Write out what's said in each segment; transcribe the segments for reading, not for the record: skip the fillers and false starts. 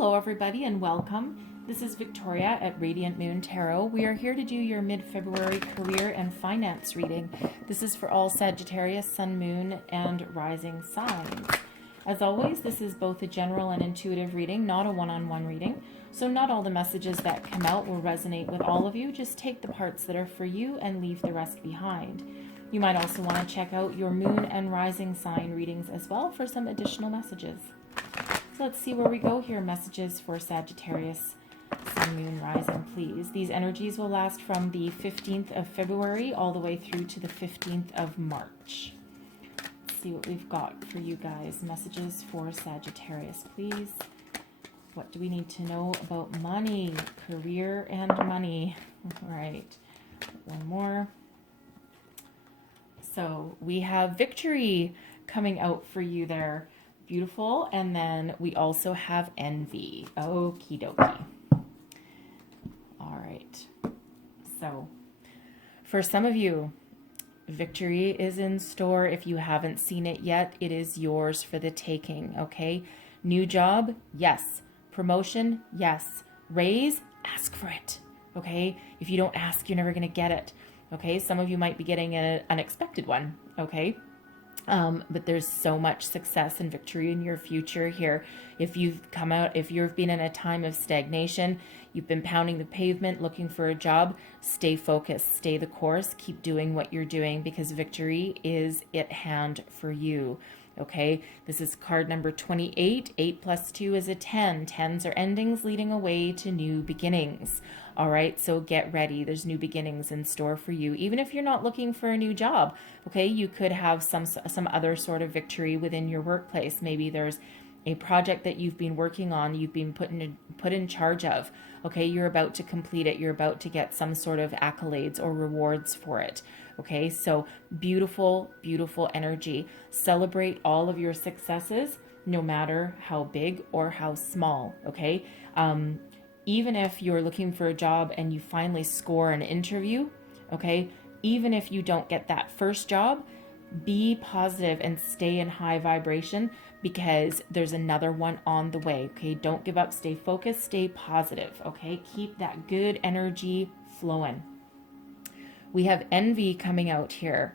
Hello everybody and welcome. This is Victoria at Radiant Moon Tarot. We are here to do your mid-February career and finance reading. This is for all Sagittarius, Sun, Moon, and Rising signs. As always, this is both a general and intuitive reading, not a one-on-one reading. So not all the messages that come out will resonate with all of you. Just take the parts that are for you and leave the rest behind. You might also want to check out your Moon and Rising sign readings as well for some additional messages. So let's see where we go here. Messages for Sagittarius, Sun, Moon, Rising, please. These energies will last from the 15th of February all the way through to the 15th of March. Let's see what we've got for you guys. Messages for Sagittarius, please. What do we need to know about money, career, and money? All right, one more. So we have victory coming out for you there. Beautiful. And then we also have envy. Okie dokie. All right. So for some of you, victory is in store. If you haven't seen it yet, it is yours for the taking. Okay. New job. Yes. Promotion. Yes. Raise. Ask for it. Okay. If you don't ask, you're never going to get it. Okay. Some of you might be getting an unexpected one. Okay. But there's so much success and victory in your future here. If you've been in a time of stagnation, you've been pounding the pavement looking for a job, stay focused, stay the course, keep doing what you're doing because victory is at hand for you. Okay, this is card number 28. 8 plus 2 is a 10. 10s are endings leading away to new beginnings. All right, so get ready. There's new beginnings in store for you. Even if you're not looking for a new job, okay, you could have some other sort of victory within your workplace. Maybe there's a project that you've been working on, you've been put in charge of. Okay, you're about to complete it. You're about to get some sort of accolades or rewards for it. Okay, so beautiful, beautiful energy. Celebrate all of your successes, no matter how big or how small. Okay, even if you're looking for a job and you finally score an interview, okay, even if you don't get that first job, be positive and stay in high vibration because there's another one on the way. Okay, don't give up, stay focused, stay positive. Okay, keep that good energy flowing. We have envy coming out here.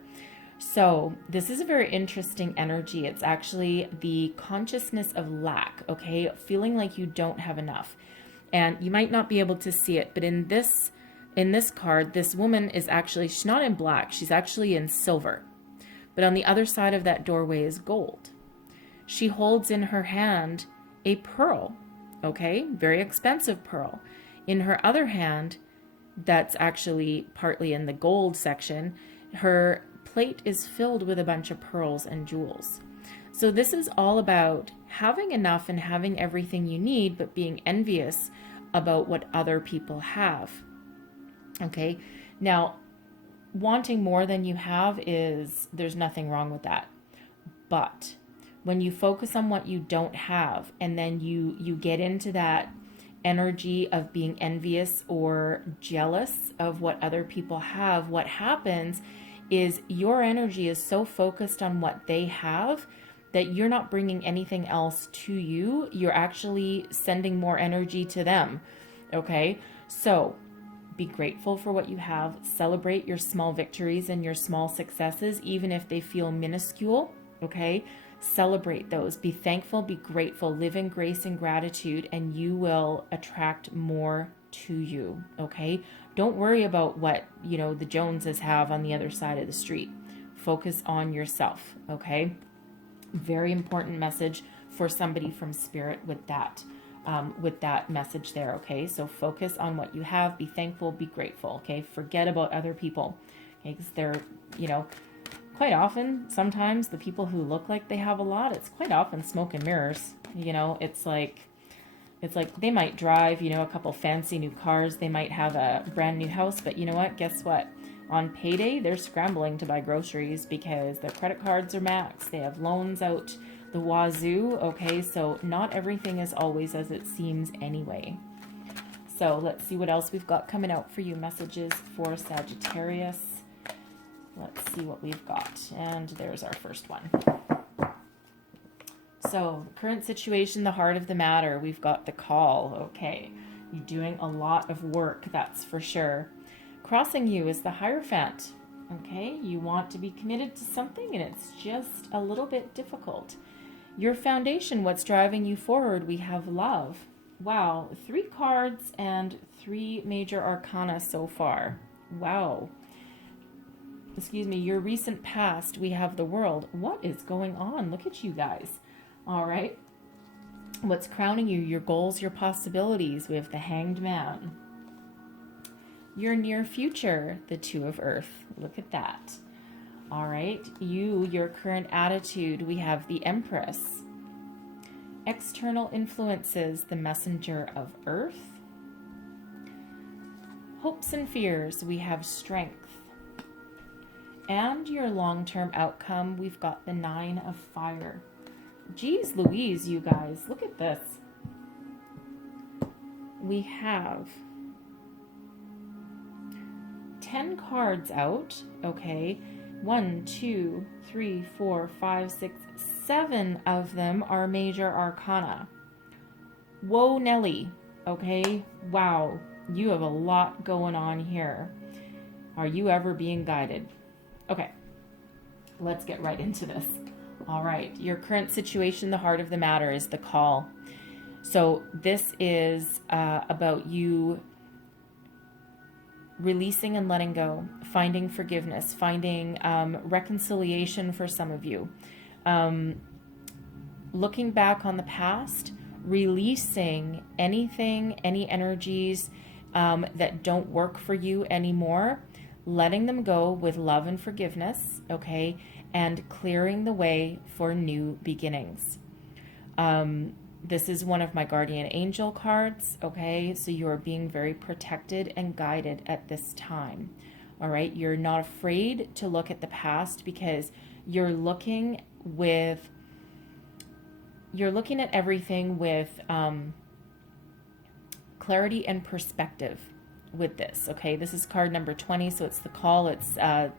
So this is a very interesting energy. It's actually the consciousness of lack, okay? Feeling like you don't have enough. And you might not be able to see it, but in this card, this woman is actually, she's not in black, she's actually in silver. But on the other side of that doorway is gold. She holds in her hand a pearl, okay? Very expensive pearl. In her other hand, that's actually partly in the gold section, her plate is filled with a bunch of pearls and jewels. So this is all about having enough and having everything you need, but being envious about what other people have. Okay, now wanting more than you have there's nothing wrong with that. But when you focus on what you don't have and then you get into that energy of being envious or jealous of what other people have, what happens is your energy is so focused on what they have that you're not bringing anything else to you. You're actually sending more energy to them. Okay, so be grateful for what you have. Celebrate your small victories and your small successes, even if they feel minuscule. Okay, celebrate those. Be thankful, be grateful, live in grace and gratitude, and you will attract more to you. Okay, don't worry about what, the Joneses have on the other side of the street. Focus on yourself. Okay, very important message for somebody from spirit with that message there. Okay, so focus on what you have, be thankful, be grateful. Okay, forget about other people. Okay, because they're, quite often, sometimes the people who look like they have a lot, it's quite often smoke and mirrors. It's like they might drive, a couple fancy new cars. They might have a brand new house, but you know what? Guess what? On payday, they're scrambling to buy groceries because their credit cards are maxed. They have loans out the wazoo. Okay, so not everything is always as it seems anyway. So let's see what else we've got coming out for you. Messages for Sagittarius. Let's see what we've got. And there's our first one. So, current situation, the heart of the matter, we've got the call. Okay, you're doing a lot of work, that's for sure. Crossing you is the Hierophant. Okay, you want to be committed to something and it's just a little bit difficult. Your foundation, what's driving you forward, we have love. Wow, 3 cards and 3 major arcana so far. Wow. Excuse me, your recent past, we have the World. What is going on? Look at you guys. All right. What's crowning you? Your goals, your possibilities. We have the Hanged Man. Your near future, the 2 of Earth. Look at that. All right. Your current attitude, we have the Empress. External influences, the Messenger of Earth. Hopes and fears, we have Strength. And your long-term outcome, we've got the 9 of Fire. Geez Louise, you guys, look at this. We have 10 cards out, okay? 1, 2, 3, 4, 5, 6, 7 of them are major arcana. Whoa, Nelly, okay? Wow, you have a lot going on here. Are you ever being guided? Okay, let's get right into this. All right, your current situation, the heart of the matter, is the call. So this is about you releasing and letting go, finding forgiveness, finding reconciliation for some of you. Looking back on the past, releasing anything, any energies that don't work for you anymore, letting them go with love and forgiveness, okay, and clearing the way for new beginnings. This is one of my guardian angel cards, okay, so you're being very protected and guided at this time, all right? You're not afraid to look at the past because you're looking at everything with clarity and perspective with this, okay? This is card number 20, so it's the call, it's the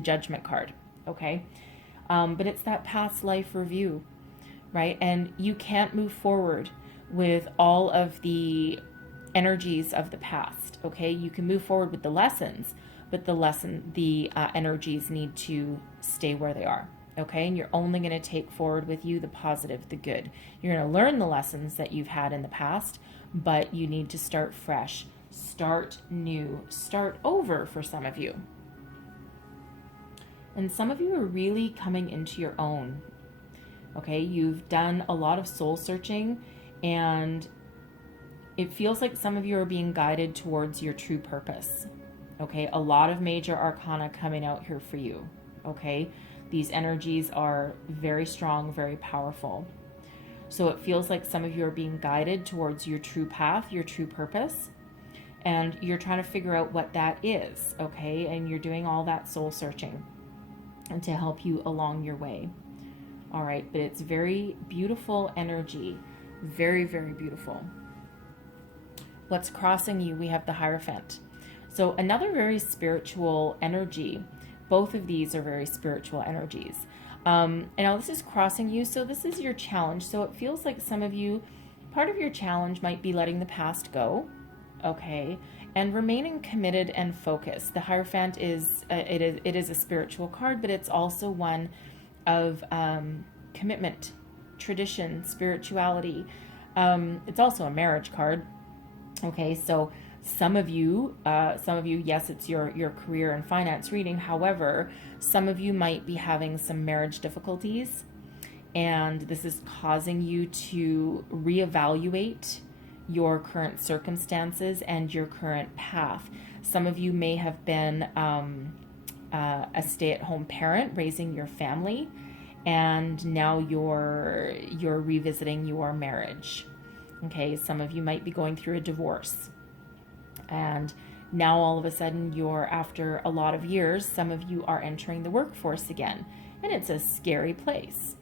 judgment card, okay? But it's that past life review, right? And you can't move forward with all of the energies of the past, okay? You can move forward with the lessons, but the energies need to stay where they are, okay? And you're only going to take forward with you the positive, the good. You're going to learn the lessons that you've had in the past, but you need to start fresh. Start new, start over for some of you. And some of you are really coming into your own. Okay, you've done a lot of soul searching and it feels like some of you are being guided towards your true purpose. Okay, a lot of major arcana coming out here for you. Okay, these energies are very strong, very powerful. So it feels like some of you are being guided towards your true path, your true purpose. And you're trying to figure out what that is, okay? And you're doing all that soul searching and to help you along your way. All right, but it's very beautiful energy. Very, very beautiful. What's crossing you? We have the Hierophant. So another very spiritual energy. Both of these are very spiritual energies. And now this is crossing you, so this is your challenge. So it feels like some of you, part of your challenge might be letting the past go. Okay, and remaining committed and focused. The Hierophant is it is a spiritual card, but it's also one of commitment, tradition, spirituality. It's also a marriage card. Okay, so some of you, yes, it's your career and finance reading. However, some of you might be having some marriage difficulties, and this is causing you to reevaluate your current circumstances and your current path. Some of you may have been a stay-at-home parent raising your family, and now you're revisiting your marriage. Okay, some of you might be going through a divorce, and now all of a sudden after a lot of years, some of you are entering the workforce again, and it's a scary place.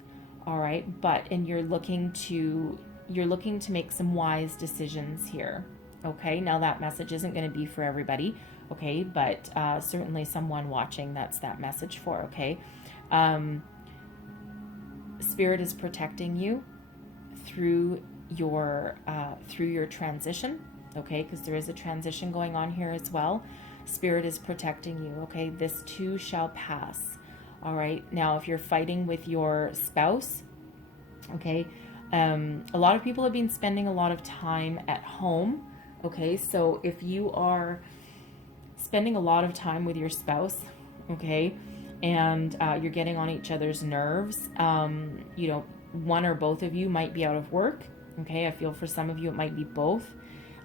All right, and you're looking to make some wise decisions here. Okay, now that message isn't going to be for everybody, okay, but certainly someone watching, that's that message for, okay. Spirit is protecting you through your transition, okay? Because there is a transition going on here as well. Spirit is protecting you, okay? This too shall pass, all right? Now, if you're fighting with your spouse, okay, a lot of people have been spending a lot of time at home, okay? So if you are spending a lot of time with your spouse, okay, and you're getting on each other's nerves, you know, one or both of you might be out of work, okay? I feel for some of you it might be both.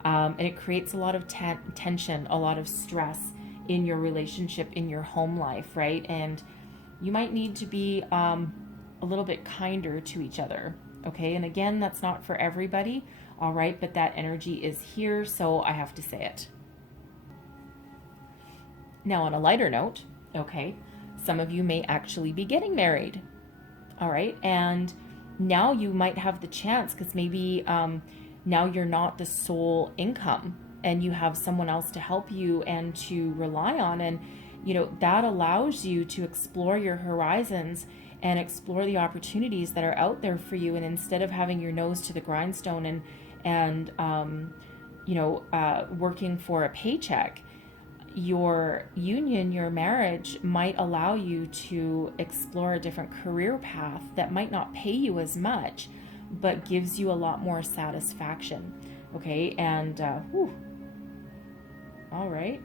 And it creates a lot of tension, a lot of stress in your relationship, in your home life, right? And you might need to be a little bit kinder to each other, okay? And again, that's not for everybody, all right? But that energy is here, so I have to say it. Now, on a lighter note, okay, some of you may actually be getting married, all right? And now you might have the chance, because maybe now you're not the sole income and you have someone else to help you and to rely on. And, you know, that allows you to explore your horizons and explore the opportunities that are out there for you. And instead of having your nose to the grindstone and you know, working for a paycheck, your union, your marriage might allow you to explore a different career path that might not pay you as much, but gives you a lot more satisfaction. Okay, and all right.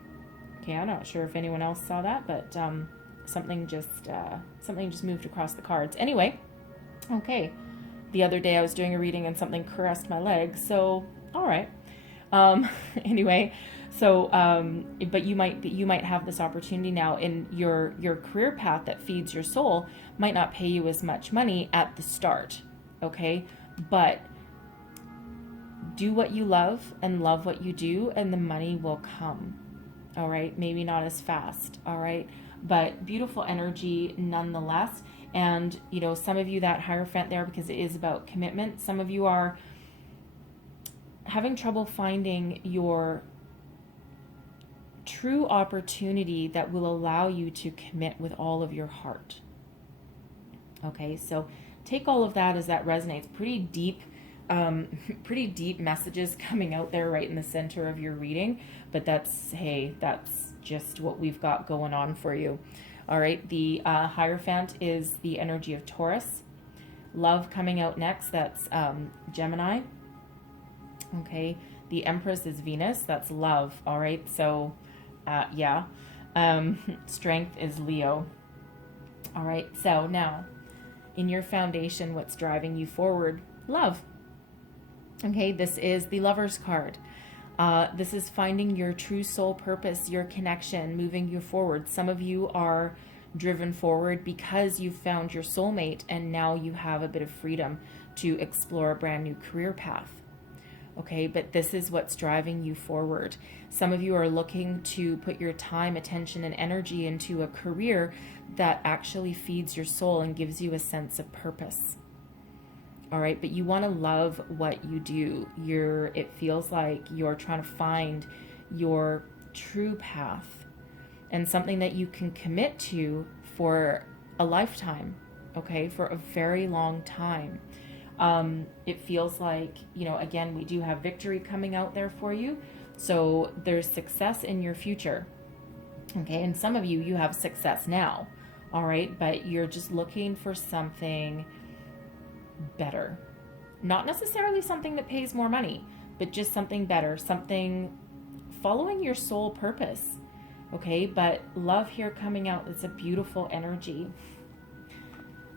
Okay, I'm not sure if anyone else saw that, but something just moved across the cards. Anyway, okay. The other day I was doing a reading and something caressed my leg, so all right. Anyway, so but you might have this opportunity now in your career path that feeds your soul might not pay you as much money at the start, okay? But do what you love and love what you do, and the money will come, all right? Maybe not as fast, all right? But beautiful energy nonetheless. And, you know, some of you, that Hierophant there, because it is about commitment, some of you are having trouble finding your true opportunity that will allow you to commit with all of your heart. Okay, so take all of that as that resonates. Pretty deep messages coming out there right in the center of your reading, but that's just what we've got going on for you. All right, the Hierophant is the energy of Taurus. Love coming out next, that's Gemini. Okay, the Empress is Venus, that's love. All right, so yeah. Strength is Leo. All right, so now in your foundation, what's driving you forward? Love. Okay, this is the Lover's card. This is finding your true soul purpose, your connection, moving you forward. Some of you are driven forward because you've found your soulmate and now you have a bit of freedom to explore a brand new career path. Okay, but this is what's driving you forward. Some of you are looking to put your time, attention, and energy into a career that actually feeds your soul and gives you a sense of purpose. All right, but you want to love what you do. It feels like you're trying to find your true path and something that you can commit to for a lifetime, okay, for a very long time. It feels like, you know, again, we do have victory coming out there for you. So there's success in your future. Okay. And some of you have success now. All right. But you're just looking for something better, not necessarily something that pays more money, but just something better, something following your soul purpose. Okay. But love here coming out. It's a beautiful energy.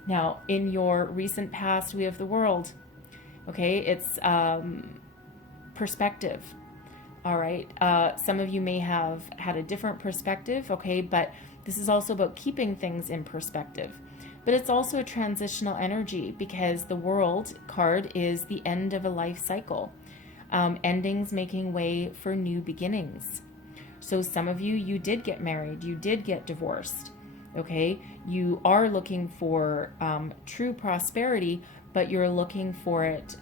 Now, in your recent past, we have the World. Okay, it's perspective. All right, some of you may have had a different perspective, okay, but this is also about keeping things in perspective. But it's also a transitional energy because the World card is the end of a life cycle. Endings making way for new beginnings. So some of you did get married, you did get divorced. Okay, you are looking for true prosperity, but you're looking for it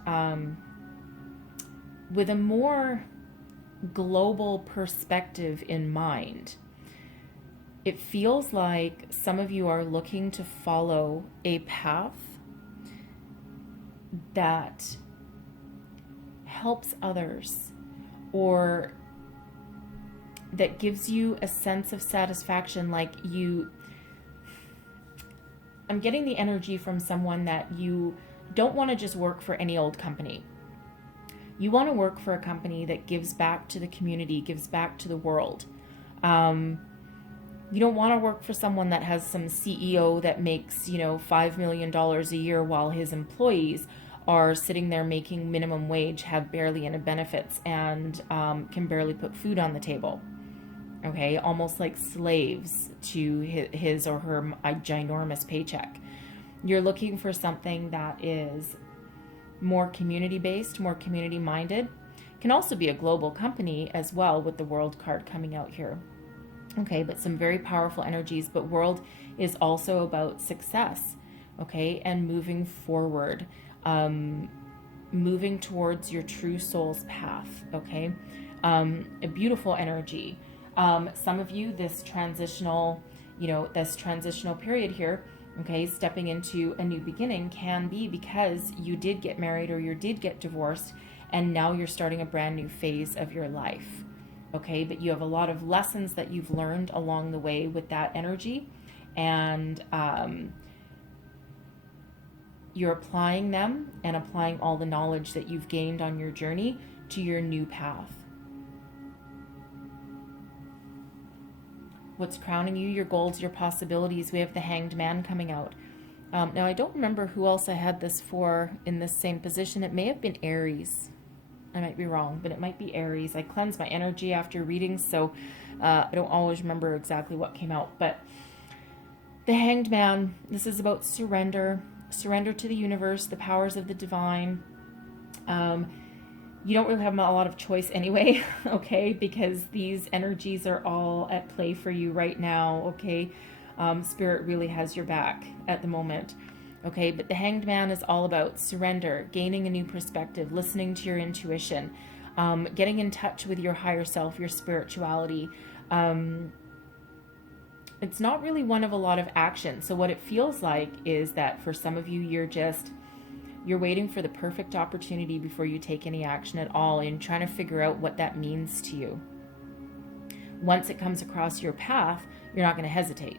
with a more global perspective in mind. It feels like some of you are looking to follow a path that helps others, or that gives you a sense of satisfaction. Like I'm getting the energy from someone that you don't want to just work for any old company. You want to work for a company that gives back to the community, gives back to the world. You don't want to work for someone that has some CEO that makes, $5 million a year while his employees are sitting there making minimum wage, have barely any benefits, and can barely put food on the table. Okay, almost like slaves to his or her ginormous paycheck. You're looking for something that is more community-based, more community-minded. Can also be a global company as well, with the World card coming out here. Okay, but some very powerful energies. But World is also about success, okay, and moving forward, moving towards your true soul's path, okay? A beautiful energy. Some of you, this transitional period here, okay, stepping into a new beginning, can be because you did get married or you did get divorced, and now you're starting a brand new phase of your life. Okay, but you have a lot of lessons that you've learned along the way with that energy, and you're applying them and applying all the knowledge that you've gained on your journey to your new path. What's crowning you? Your goals, your possibilities. We have the Hanged Man coming out. Now, I don't remember who else I had this for in this same position. It may have been Aries. I might be wrong, but it might be Aries. I cleanse my energy after readings, so I don't always remember exactly what came out. But the Hanged Man, this is about surrender. Surrender to the universe, the powers of the divine. You don't really have a lot of choice anyway, okay, because these energies are all at play for you right now, okay? Spirit really has your back at the moment. Okay, but the Hanged Man is all about surrender, gaining a new perspective, listening to your intuition, getting in touch with your higher self, your spirituality. It's not really one of a lot of action. So what it feels like is that for some of you, you're waiting for the perfect opportunity before you take any action at all, and trying to figure out what that means to you. Once it comes across your path, you're not going to hesitate.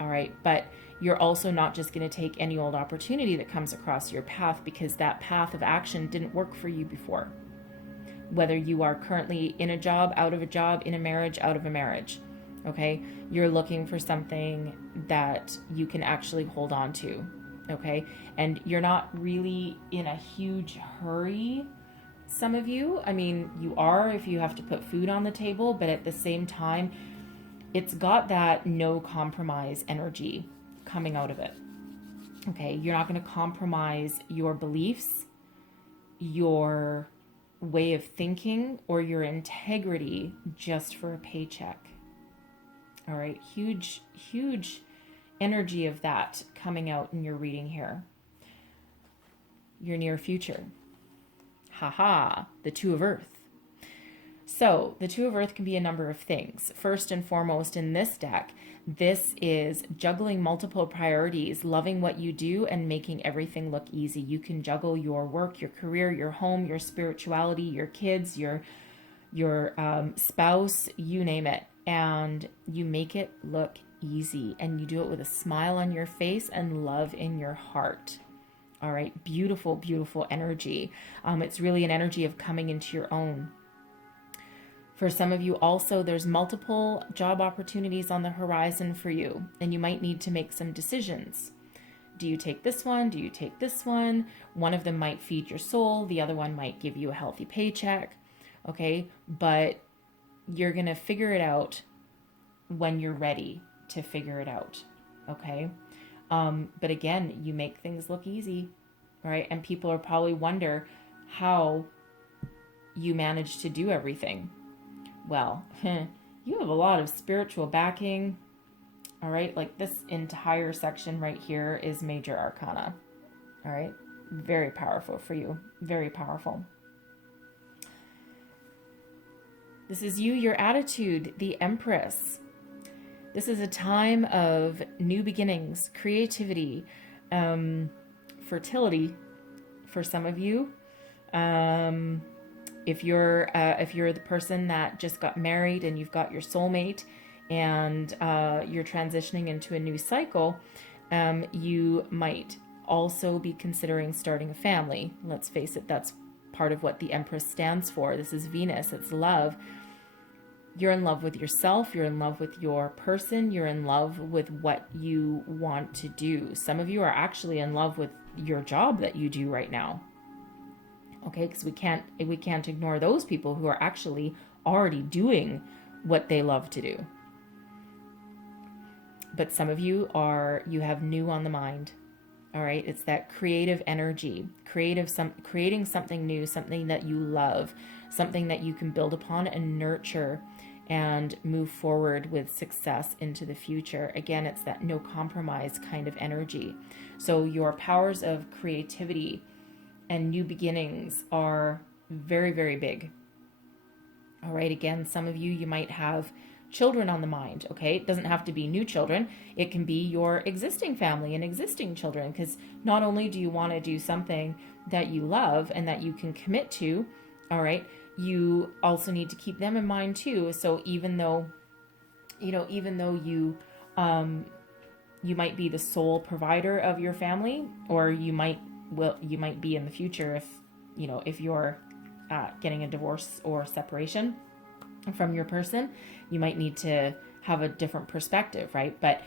All right, but you're also not just going to take any old opportunity that comes across your path, because that path of action didn't work for you before. Whether you are currently in a job, out of a job, in a marriage, out of a marriage, okay? You're looking for something that you can actually hold on to, okay? And you're not really in a huge hurry, some of you. I mean, you are if you have to put food on the table, but at the same time, it's got that no compromise energy coming out of it. Okay, you're not going to compromise your beliefs, your way of thinking, or your integrity just for a paycheck. All right, huge energy of that coming out in your reading here. Your near future. Haha, the Two of Earth. So the Two of Earth can be a number of things. First and foremost in this deck, this is juggling multiple priorities, loving what you do, and making everything look easy. You can juggle your work, your career, your home, your spirituality, your kids, your spouse, you name it, and you make it look easy, and you do it with a smile on your face and love in your heart. All right, beautiful, beautiful energy. It's really an energy of coming into your own. For some of you also, there's multiple job opportunities on the horizon for you, and you might need to make some decisions. Do you take this one? Do you take this one? One of them might feed your soul. The other one might give you a healthy paycheck. Okay, but you're going to figure it out when you're ready to figure it out. Okay, but again, you make things look easy, right? And people are probably wonder how you manage to do everything. Well, you have a lot of spiritual backing. All right, like this entire section right here is major arcana. All right, very powerful for you, very powerful. This is you, your attitude, the Empress. This is a time of new beginnings, creativity, fertility, for some of you. If you're the person that just got married and you've got your soulmate and you're transitioning into a new cycle, you might also be considering starting a family. Let's face it, that's part of what the Empress stands for. This is Venus, it's love. You're in love with yourself, you're in love with your person, you're in love with what you want to do. Some of you are actually in love with your job that you do right now. Okay, because we can't ignore those people who are actually already doing what they love to do. But some of you have new on the mind. All right, it's that creative energy, creating something new, something that you love, something that you can build upon and nurture and move forward with success into the future. Again, it's that no compromise kind of energy. So your powers of creativity and new beginnings are very, very big. All right, again, some of you might have children on the mind, okay? It doesn't have to be new children. It can be your existing family and existing children, because not only do you want to do something that you love and that you can commit to, all right, you also need to keep them in mind too. So even though you might be the sole provider of your family, or you might be in the future if you're getting a divorce or separation from your person, you might need to have a different perspective, right? But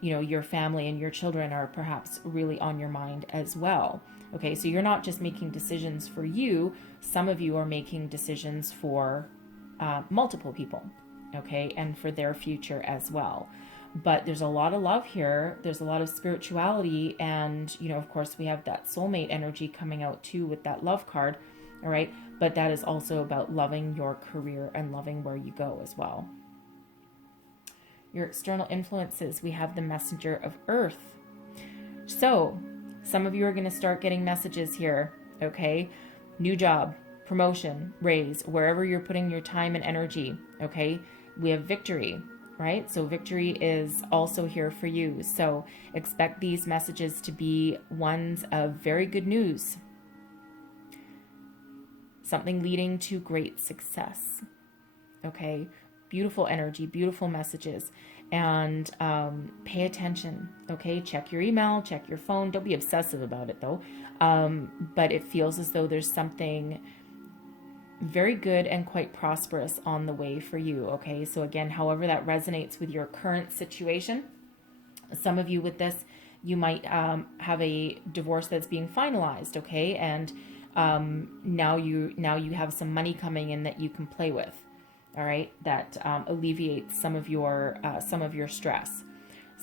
your family and your children are perhaps really on your mind as well. Okay, so you're not just making decisions for you. Some of you are making decisions for multiple people, okay, and for their future as well. But there's a lot of love here. There's a lot of spirituality, and of course, we have that soulmate energy coming out too with that love card. All right, but that is also about loving your career and loving where you go as well. Your external influences, we have the messenger of earth. So some of you are going to start getting messages here, okay? New job, promotion, raise, wherever you're putting your time and energy, okay? We have victory, right? So victory is also here for you. So expect these messages to be ones of very good news. Something leading to great success, okay? Beautiful energy, beautiful messages. And pay attention, okay? Check your email, check your phone. Don't be obsessive about it though. But it feels as though there's something very good and quite prosperous on the way for you, okay? So again, however that resonates with your current situation. Some of you with this, you might have a divorce that's being finalized, okay? And now you have some money coming in that you can play with. All right, that alleviates some of your stress.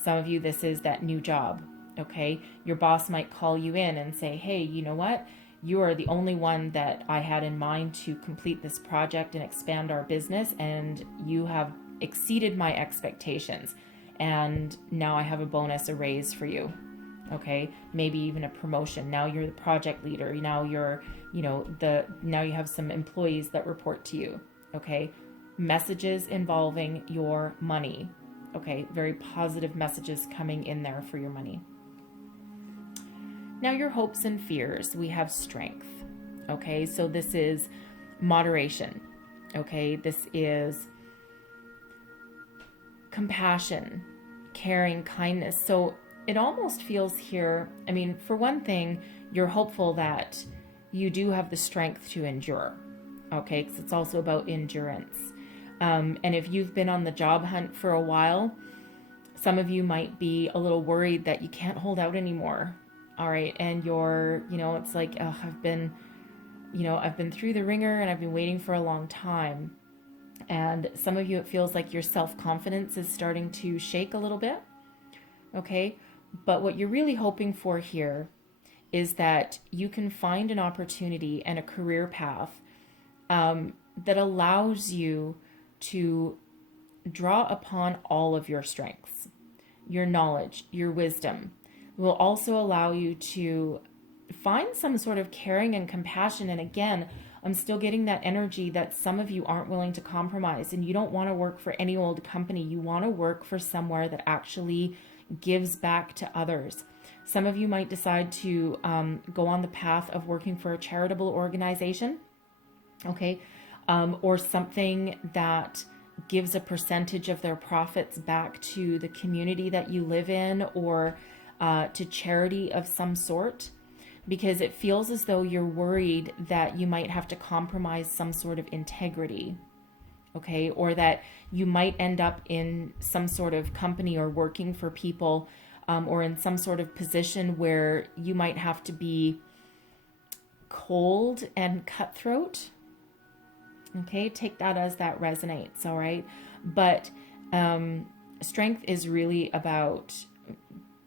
Some of you, this is that new job, okay? Your boss might call you in and say, hey, you know what? You are the only one that I had in mind to complete this project and expand our business, and you have exceeded my expectations. And now I have a bonus, a raise for you, okay? Maybe even a promotion. Now you're the project leader. Now now you have some employees that report to you, okay? Messages involving your money. Okay, very positive messages coming in there for your money. Now your hopes and fears, we have strength. Okay, so this is moderation. Okay, this is compassion, caring, kindness. So it almost feels here, I mean, for one thing, you're hopeful that you do have the strength to endure. Okay, because it's also about endurance. And if you've been on the job hunt for a while, some of you might be a little worried that you can't hold out anymore. All right. And you're, it's like, oh, I've been through the ringer and I've been waiting for a long time. And some of you, it feels like your self-confidence is starting to shake a little bit. Okay. But what you're really hoping for here is that you can find an opportunity and a career path that allows you to draw upon all of your strengths, your knowledge, your wisdom. It will also allow you to find some sort of caring and compassion. And again, I'm still getting that energy that some of you aren't willing to compromise, and you don't want to work for any old company. You want to work for somewhere that actually gives back to others. Some of you might decide to go on the path of working for a charitable organization, okay, or something that gives a percentage of their profits back to the community that you live in, or to charity of some sort, because it feels as though you're worried that you might have to compromise some sort of integrity, okay, or that you might end up in some sort of company or working for people, or in some sort of position where you might have to be cold and cutthroat. Okay, take that as that resonates, all right? But strength is really about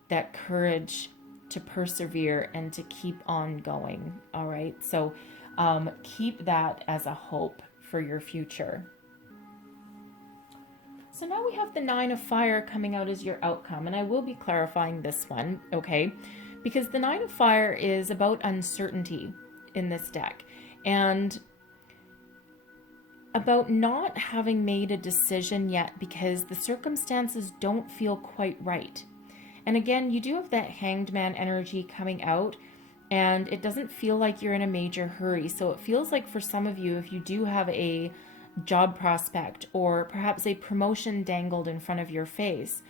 that courage to persevere and to keep on going, all right? So keep that as a hope for your future. So now we have the Nine of Fire coming out as your outcome, and I will be clarifying this one, okay? Because the Nine of Fire is about uncertainty in this deck, and about not having made a decision yet because the circumstances don't feel quite right. And again, you do have that Hanged Man energy coming out, and it doesn't feel like you're in a major hurry. So it feels like for some of you, if you do have a job prospect or perhaps a promotion dangled in front of your face,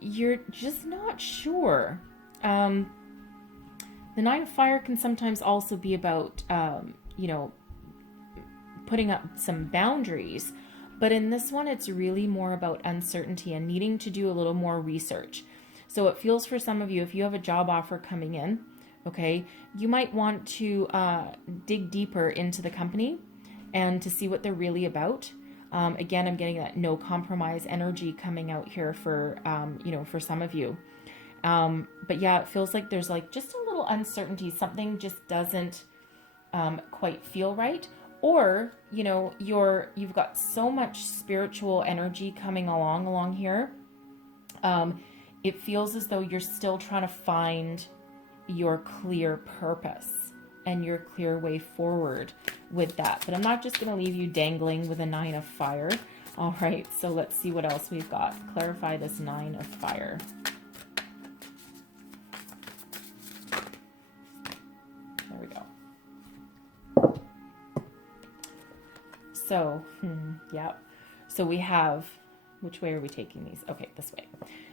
you're just not sure. The Nine of Fire can sometimes also be about, putting up some boundaries. But in this one, it's really more about uncertainty and needing to do a little more research. So it feels for some of you, if you have a job offer coming in, okay, you might want to dig deeper into the company and to see what they're really about. Again, I'm getting that no compromise energy coming out here for, for some of you. But yeah, it feels like there's like just a little uncertainty. Something just doesn't quite feel right. Or, you've got so much spiritual energy coming along here. It feels as though you're still trying to find your clear purpose and your clear way forward with that. But I'm not just going to leave you dangling with a Nine of Fire. All right, so let's see what else we've got. Clarify this Nine of Fire. There we go. So, yeah. So we have, which way are we taking these? Okay, this way.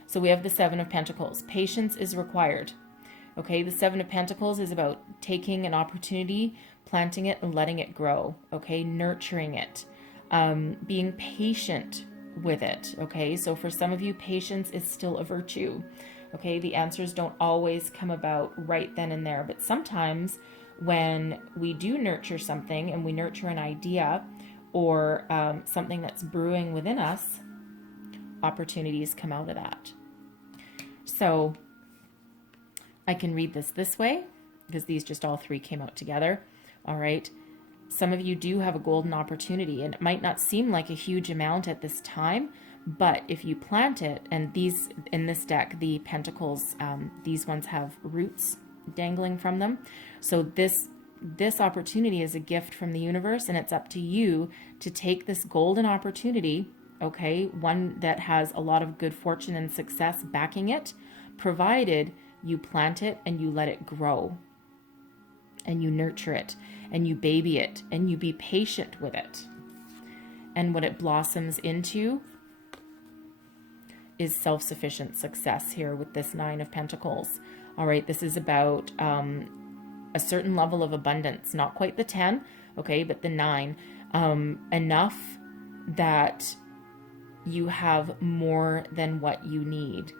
So we have the Seven of Pentacles. Patience is required. Okay, the Seven of Pentacles is about taking an opportunity, planting it, and letting it grow. Okay, nurturing it, being patient with it. Okay, so for some of you, patience is still a virtue. Okay, the answers don't always come about right then and there, but sometimes when we do nurture something and we nurture an idea or something that's brewing within us, opportunities come out of that. So I can read this way because these just all three came out together. All right. Some of you do have a golden opportunity, and it might not seem like a huge amount at this time, but if you plant it, and these in this deck, the pentacles, these ones have roots dangling from them. So this opportunity is a gift from the universe, and it's up to you to take this golden opportunity, okay, one that has a lot of good fortune and success backing it, provided you plant it and you let it grow and you nurture it and you baby it and you be patient with it. And what it blossoms into is self-sufficient success here with this Nine of Pentacles. All right, this is about a certain level of abundance, not quite the 10, okay, but the 9, enough that you have more than what you need,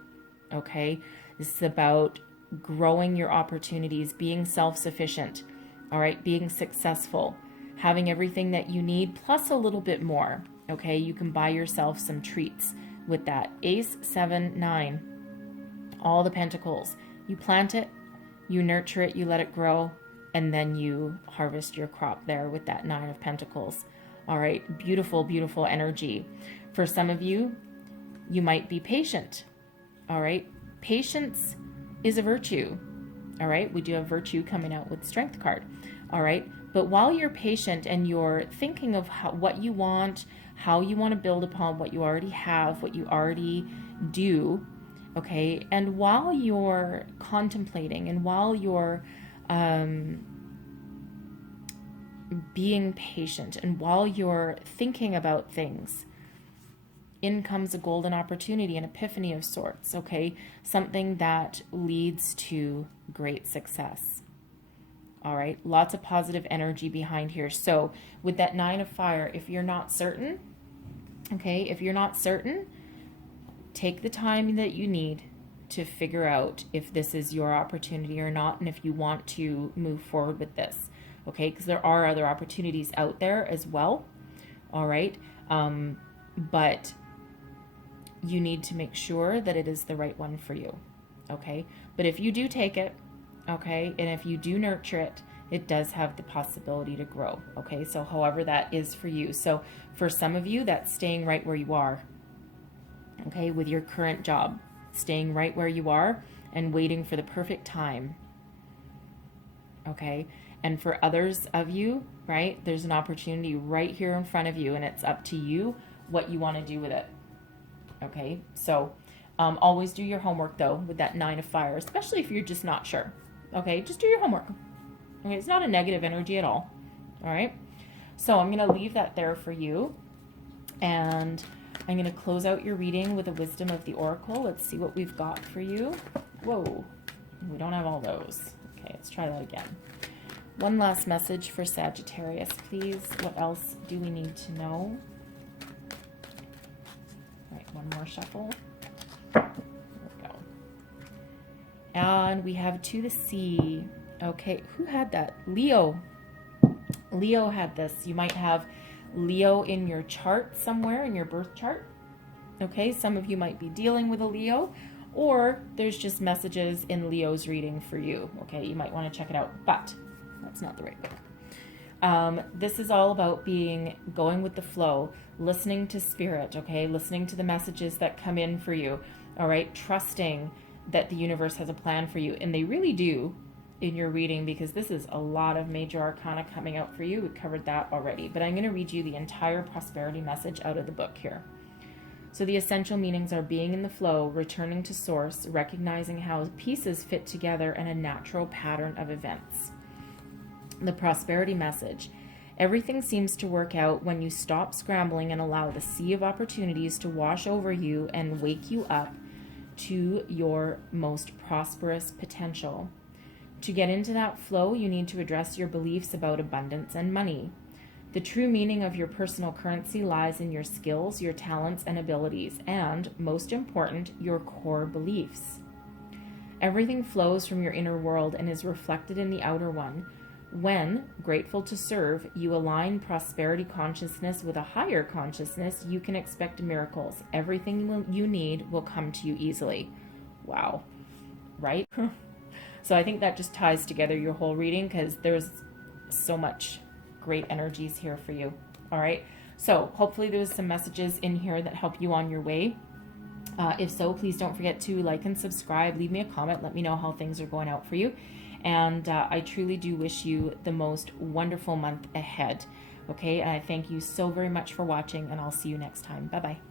okay? This is about growing your opportunities, being self-sufficient, all right, being successful, having everything that you need, plus a little bit more, okay? You can buy yourself some treats with that. Ace, 7, 9, all the pentacles. You plant it, you nurture it, you let it grow, and then you harvest your crop there with that 9 of Pentacles. All right, beautiful, beautiful energy. For some of you, you might be patient. All right, patience is a virtue. All right, we do have virtue coming out with Strength card. All right, but while you're patient and you're thinking of what you want, how you want to build upon what you already have, what you already do, Okay, and while you're contemplating and while you're being patient and while you're thinking about things, in comes a golden opportunity, an epiphany of sorts, okay? Something that leads to great success. All right, lots of positive energy behind here. So with that 9 of fire, if you're not certain, okay, if you're not certain, take the time that you need to figure out if this is your opportunity or not, and if you want to move forward with this, okay? Because there are other opportunities out there as well, all right? But you need to make sure that it is the right one for you, okay? But if you do take it, okay, and if you do nurture it, it does have the possibility to grow, okay? So however that is for you. So for some of you, that's staying right where you are, okay, with your current job, staying right where you are and waiting for the perfect time, okay? And for others of you, right, there's an opportunity right here in front of you, and it's up to you what you want to do with it. Okay, so always do your homework though with that 9 of fire, especially if you're just not sure. Okay, just do your homework. Okay, it's not a negative energy at all. All right, so I'm going to leave that there for you, and I'm going to close out your reading with the wisdom of the oracle. Let's see what we've got for you. Whoa, we don't have all those. Okay, let's try that again. One last message for Sagittarius, please. What else do we need to know? One more shuffle. There we go. And we have to the sea. Okay, who had that? Leo. Leo had this. You might have Leo in your chart somewhere, in your birth chart. Okay, some of you might be dealing with a Leo, or there's just messages in Leo's reading for you. Okay, you might want to check it out, but that's not the right book. This is all about going with the flow, listening to spirit, okay? Listening to the messages that come in for you, all right? Trusting that the universe has a plan for you. And they really do in your reading, because this is a lot of major arcana coming out for you. We covered that already. But I'm going to read you the entire prosperity message out of the book here. So the essential meanings are being in the flow, returning to source, recognizing how pieces fit together, and a natural pattern of events. The prosperity message. Everything seems to work out when you stop scrambling and allow the sea of opportunities to wash over you and wake you up to your most prosperous potential. To get into that flow, you need to address your beliefs about abundance and money. The true meaning of your personal currency lies in your skills, your talents and abilities, and, most important, your core beliefs. Everything flows from your inner world and is reflected in the outer one. When, grateful to serve, you align prosperity consciousness with a higher consciousness, you can expect miracles. Everything you need will come to you easily. Wow. Right? So I think that just ties together your whole reading, because there's so much great energies here for you. All right. So hopefully there's some messages in here that help you on your way. If so, please don't forget to like and subscribe. Leave me a comment. Let me know how things are going out for you. And I truly do wish you the most wonderful month ahead. Okay, and I thank you so very much for watching, and I'll see you next time. Bye-bye.